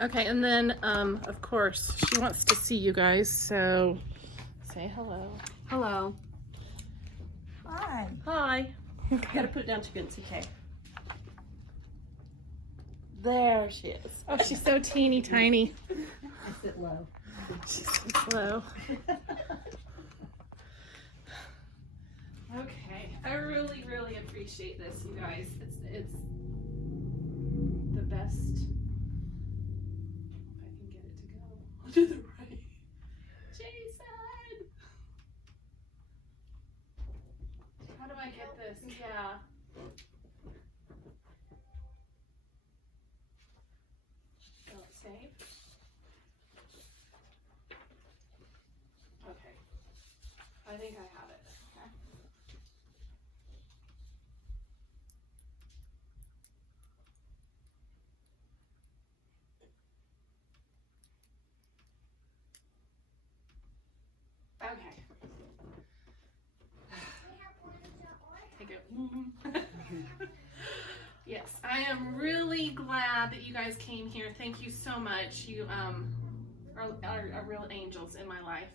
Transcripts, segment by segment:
Okay, and then, of course, she wants to see you guys, so say hello. Hello. Hi. Hi. Gotta put it down to good. It's okay. There she is. Oh, she's so teeny tiny. I sit low. She's so slow. Okay, I really, really appreciate this, you guys. It's the best. If I can get it to go to the right. Jason! How do I get this? Yeah. Don't save. Okay. I think I have it. Okay. Okay. Take it. Yes, I am really glad that you guys came here. Thank you so much. You are real angels in my life.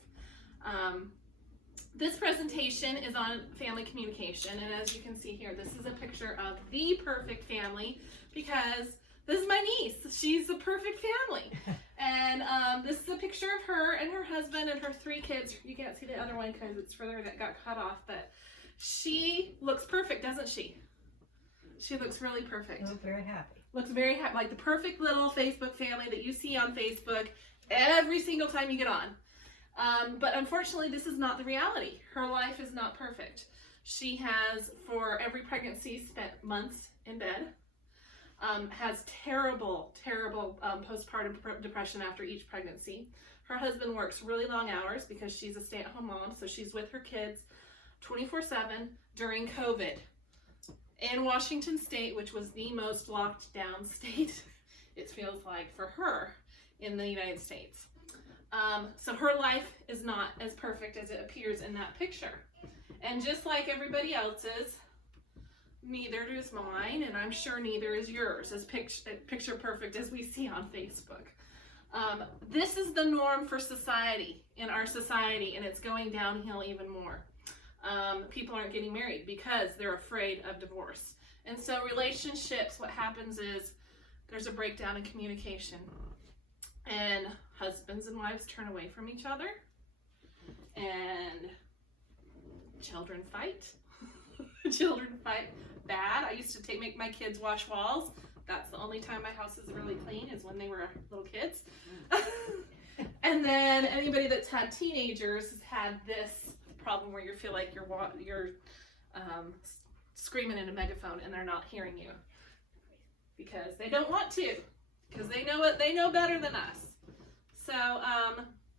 This presentation is on family communication, and as you can see here, this is a picture of the perfect family because this is my niece. She's a perfect family. And this is a picture of her and her husband and her 3 kids. You can't see the other one because it's further that got cut off, but she looks perfect, doesn't she? She looks really perfect. Look very happy. Looks very happy, like the perfect little Facebook family that you see on Facebook every single time you get on. But unfortunately, this is not the reality. Her life is not perfect. She has, for every pregnancy, spent months in bed. Has terrible, terrible postpartum depression after each pregnancy. Her husband works really long hours because she's a stay-at-home mom, so she's with her kids 24/7 during COVID. In Washington State, which was the most locked down state, it feels like, for her in the United States. So her life is not as perfect as it appears in that picture. And just like everybody else's, neither is mine, and I'm sure neither is yours, as picture perfect as we see on Facebook. This is the norm for society, in our society, and it's going downhill even more. People aren't getting married because they're afraid of divorce. And so relationships, what happens is there's a breakdown in communication. And husbands and wives turn away from each other. And children fight. Children fight bad. I used to make my kids wash walls. That's the only time my house is really clean, is when they were little kids. And then anybody that's had teenagers has had this problem where you feel like you're screaming in a megaphone and they're not hearing you because they don't want to, because they know better than us. So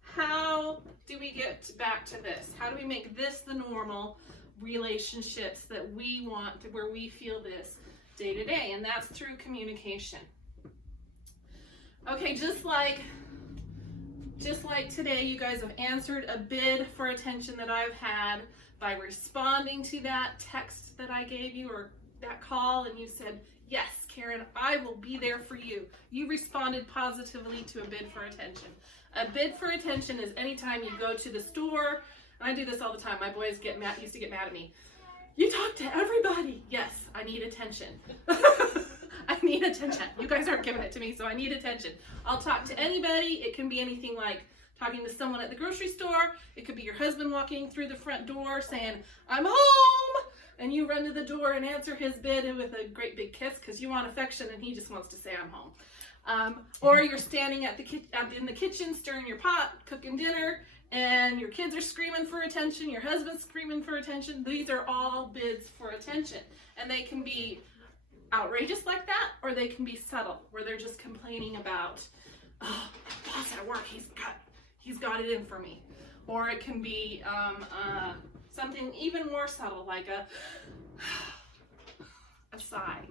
how do we get back to this? How do we make this the normal relationships that we want, where we feel this day to day? And that's through communication. Okay, just like today, you guys have answered a bid for attention that I've had by responding to that text that I gave you, or that call, and you said, yes, Karen, I will be there for you. You responded positively to a bid for attention. A bid for attention is anytime you go to the store, and I do this all the time. My boys used to get mad at me. You talk to everybody. Yes, I need attention. I need attention. You guys aren't giving it to me, so I need attention. I'll talk to anybody. It can be anything like talking to someone at the grocery store. It could be your husband walking through the front door saying, I'm home! And you run to the door and answer his bid with a great big kiss because you want affection and he just wants to say, I'm home. Or you're standing in the kitchen stirring your pot, cooking dinner, and your kids are screaming for attention, your husband's screaming for attention. These are all bids for attention. And they can be outrageous like that, or they can be subtle, where they're just complaining about, oh, boss at work, he's got it in for me. Or it can be something even more subtle, like a sigh.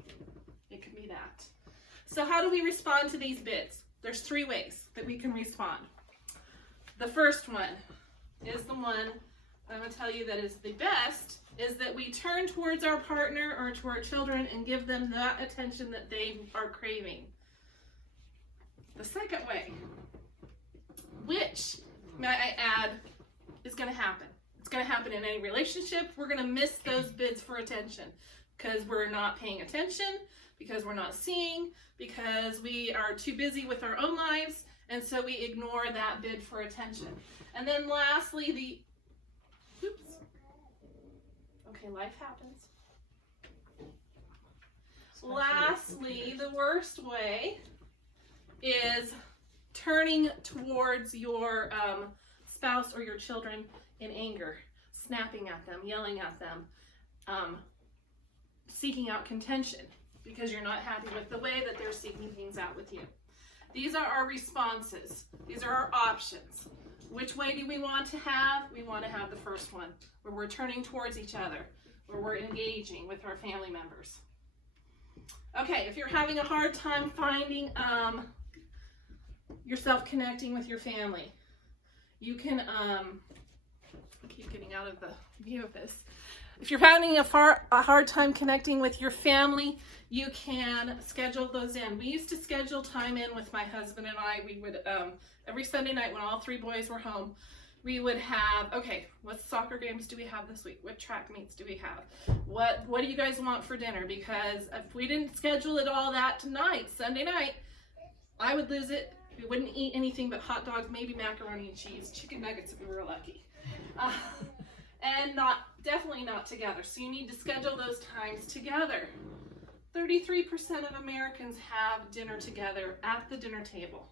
It can be that. So how do we respond to these bids? There's 3 ways that we can respond. The first one is the one I'm going to tell you that is the best, is that we turn towards our partner or to our children and give them that attention that they are craving. The second way, which, may I add, is going to happen. It's going to happen in any relationship. We're going to miss those bids for attention because we're not paying attention, because we're not seeing, because we are too busy with our own lives, and so we ignore that bid for attention. And then lastly, life happens. Lastly, the worst way is turning towards your spouse or your children in anger, snapping at them, yelling at them, seeking out contention because you're not happy with the way that they're seeking things out with you. These are our responses. These are our options. Which way do we want to have? We want to have the first one, where we're turning towards each other, where we're engaging with our family members. Okay, if you're having a hard time finding yourself connecting with your family, you can, I keep getting out of the view of this. If you're having a hard time connecting with your family, you can schedule those in. We used to schedule time in with my husband and I. We would, every Sunday night when all three boys were home, we would have, okay, what soccer games do we have this week? What track meets do we have? What do you guys want for dinner? Because if we didn't schedule it all that tonight, Sunday night, I would lose it. We wouldn't eat anything but hot dogs, maybe macaroni and cheese, chicken nuggets if we were lucky. And definitely not together. So you need to schedule those times together. 33% of Americans have dinner together at the dinner table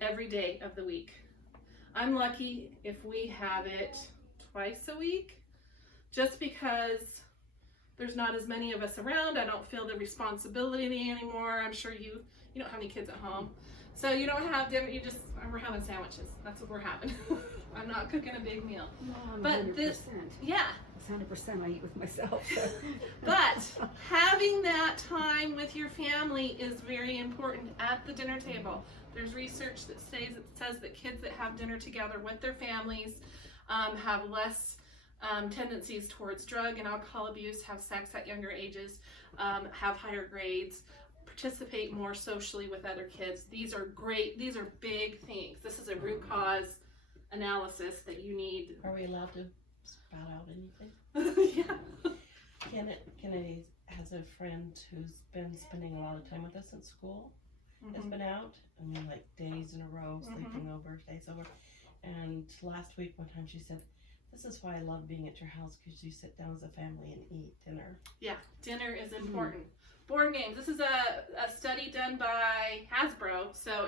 every day of the week. I'm lucky if we have it twice a week, just because there's not as many of us around. I don't feel the responsibility anymore. I'm sure you don't have any kids at home. So you don't have dinner, we're having sandwiches. That's what we're having. I'm not cooking a big meal. No, I'm But 100%. this, yeah. It's 100% I eat with myself. So. But having that time with your family is very important at the dinner table. There's research that says that kids that have dinner together with their families have less tendencies towards drug and alcohol abuse, have sex at younger ages, have higher grades, participate more socially with other kids. These are big things. This is a root cause analysis that you need. Are we allowed to spout out anything? Yeah. Kennedy has a friend who's been spending a lot of time with us at school. Has been out, like days in a row, sleeping over, days over. And last week, one time she said, "This is why I love being at your house, because you sit down as a family and eat dinner." Yeah, dinner is important. Board games. This is a study done by Hasbro, so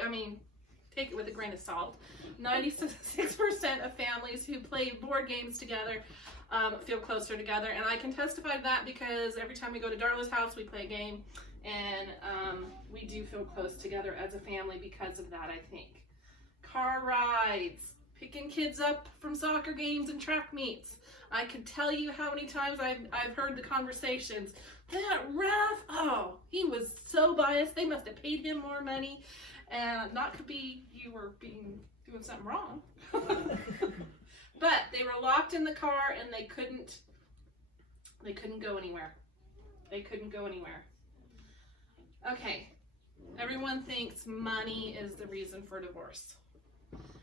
take it with a grain of salt. 96% of families who play board games together feel closer together, and I can testify to that because every time we go to Darla's house, we play a game, and we do feel close together as a family because of that, I think. Car rides, picking kids up from soccer games and track meets. I could tell you how many times I've heard the conversations. That ref, he was so biased. They must have paid him more money. And not could be you were doing something wrong. But they were locked in the car and they couldn't go anywhere. They couldn't go anywhere. Okay, everyone thinks money is the reason for divorce.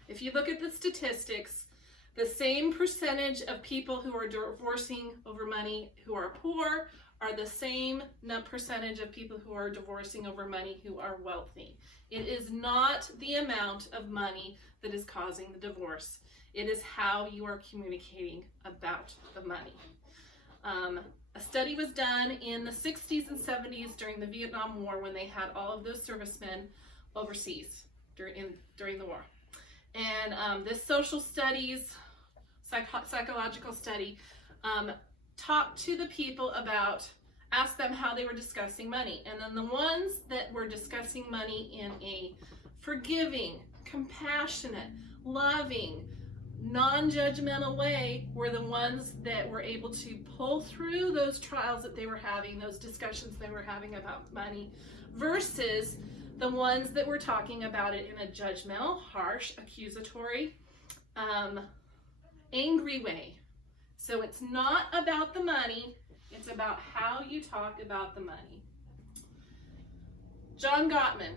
If you look at the statistics, the same percentage of people who are divorcing over money who are poor are the same percentage of people who are divorcing over money who are wealthy. It is not the amount of money that is causing the divorce. It is how you are communicating about the money. A study was done in the 60s and 70s during the Vietnam War when they had all of those servicemen overseas during the war. And this social studies, psychological study, talked to the people asked them how they were discussing money. And then the ones that were discussing money in a forgiving, compassionate, loving, non-judgmental way were the ones that were able to pull through those trials that they were having, those discussions they were having about money, versus the ones that were talking about it in a judgmental, harsh, accusatory, angry way. So it's not about the money, it's about how you talk about the money. John Gottman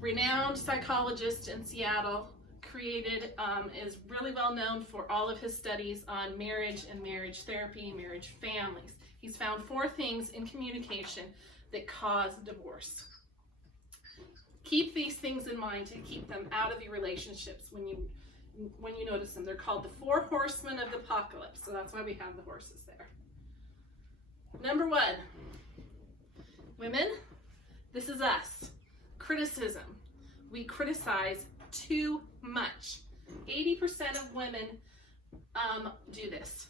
renowned psychologist in Seattle, created, is really well known for all of his studies on marriage and marriage therapy, marriage families. He's found 4 things in communication that cause divorce. Keep these things in mind to keep them out of your relationships when you notice them. They're called the 4 horsemen of the apocalypse, so that's why we have the horses there. Number 1, women, this is us. Criticism. We criticize too much. 80% of women do this.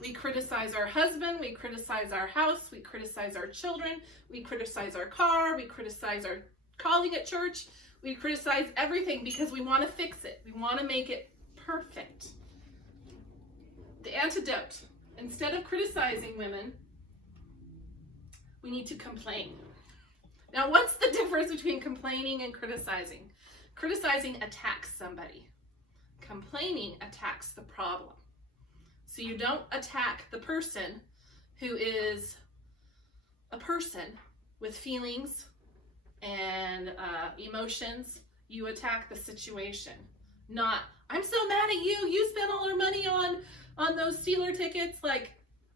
We criticize our husband, we criticize our house, we criticize our children, we criticize our car, we criticize our colleague at church, we criticize everything because we want to fix it. We want to make it perfect. The antidote, instead of criticizing women, we need to complain. Now, what's the difference between complaining and criticizing? Criticizing attacks somebody. Complaining attacks the problem. So you don't attack the person who is a person with feelings and emotions. You attack the situation. Not, I'm so mad at you. You spent all our money on those Steeler tickets. Like,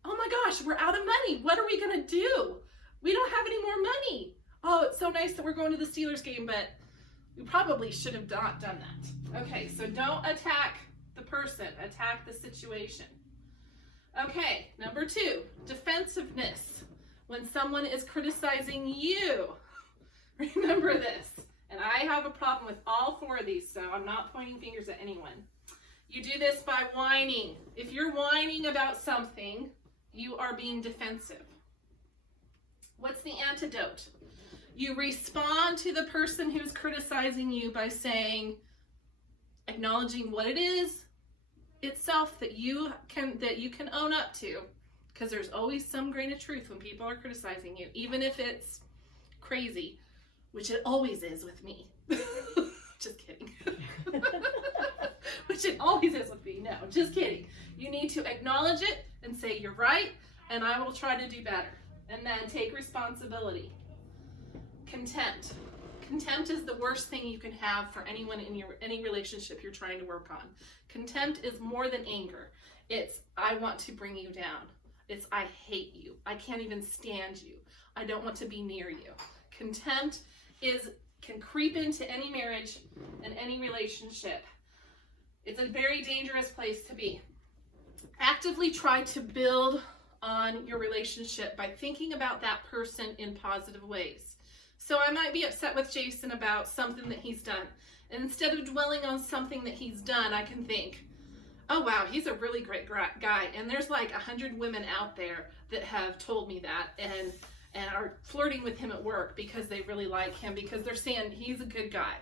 oh my gosh, we're out of money. What are we going to do? We don't have any more money. Oh, it's so nice that we're going to the Steelers game, but we probably should have not done that. Okay, so don't attack the person, attack the situation. Okay, number 2, defensiveness. When someone is criticizing you, remember this. And I have a problem with all 4 of these, so I'm not pointing fingers at anyone. You do this by whining. If you're whining about something, you are being defensive. What's the antidote? You respond to the person who's criticizing you by saying, acknowledging what it is itself that you can own up to, because there's always some grain of truth when people are criticizing you, even if it's crazy, which it always is with me. Just kidding. Which it always is with me. No, just kidding. You need to acknowledge it and say, you're right, and I will try to do better. And then take responsibility. Contempt. Contempt is the worst thing you can have for anyone in any relationship you're trying to work on. Contempt is more than anger. It's, I want to bring you down. It's, I hate you. I can't even stand you. I don't want to be near you. Contempt can creep into any marriage and any relationship. It's a very dangerous place to be. Actively try to build on your relationship by thinking about that person in positive ways. So I might be upset with Jason about something that he's done. And instead of dwelling on something that he's done, I can think, oh wow, he's a really great guy. And there's like 100 women out there that have told me that and are flirting with him at work because they really like him, because they're saying he's a good guy.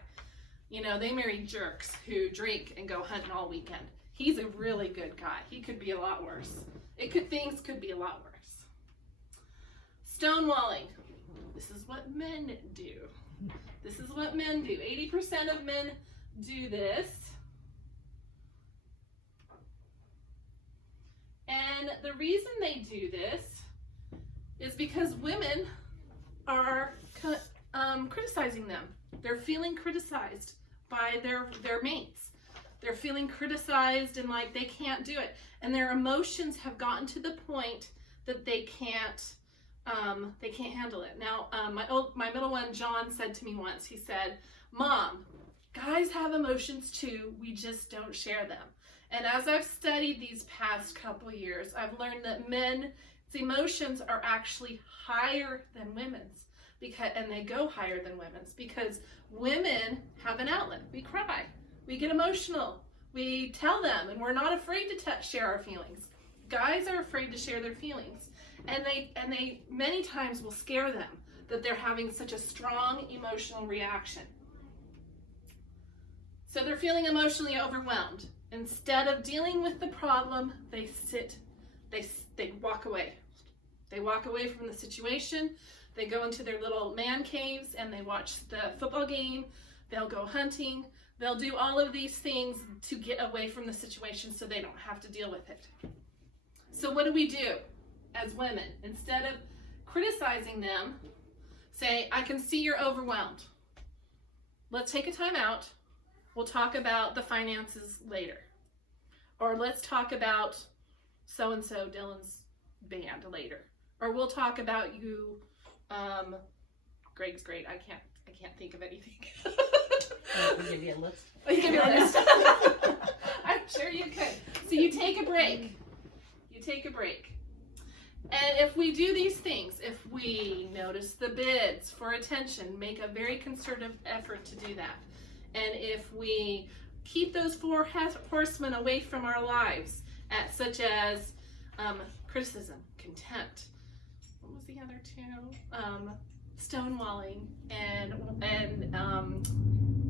You know, they marry jerks who drink and go hunting all weekend. He's a really good guy. He could be a lot worse. Things could be a lot worse. Stonewalling. This is what men do. This is what men do. 80% of men do this. And the reason they do this is because women are criticizing them. They're feeling criticized by their mates. They're feeling criticized and like they can't do it. And their emotions have gotten to the point that they can't handle it. Now, my middle one, John, said to me once, he said, Mom, guys have emotions too, we just don't share them. And as I've studied these past couple years, I've learned that men's emotions are actually higher than women's, and they go higher than women's because women have an outlet. We cry, we get emotional, we tell them, and we're not afraid to share our feelings. Guys are afraid to share their feelings, and they many times will scare them that they're having such a strong emotional reaction. So they're feeling emotionally overwhelmed. Instead of dealing with the problem, they walk away. They walk away from the situation. They go into their little man caves and they watch the football game. They'll go hunting. They'll do all of these things to get away from the situation so they don't have to deal with it. So what do we do as women? Instead of criticizing them, say, I can see you're overwhelmed. let's take a time out. We'll talk about the finances later. Or let's talk about so-and-so Dylan's band later. Or we'll talk about you, Greg's great. I can't think of anything. I'll give you a list. Oh, you give me a list. I'm sure you could. So you take a break. You take a break. And if we do these things, if we notice the bids for attention, make a very concerted effort to do that. And if we keep those four horsemen away from our lives, such as criticism, contempt, what was the other two? Stonewalling and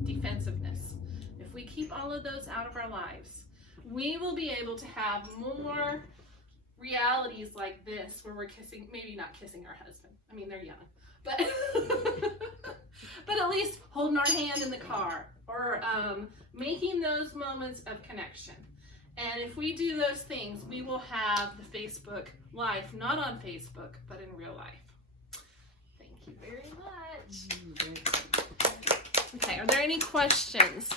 defensiveness. If we keep all of those out of our lives, we will be able to have more realities like this where we're kissing, maybe not kissing our husband. I mean, they're young, but but at least holding our hand in the car or making those moments of connection. And if we do those things, we will have the Facebook life, not on Facebook, but in real life. Thank you very much. Okay, are there any questions?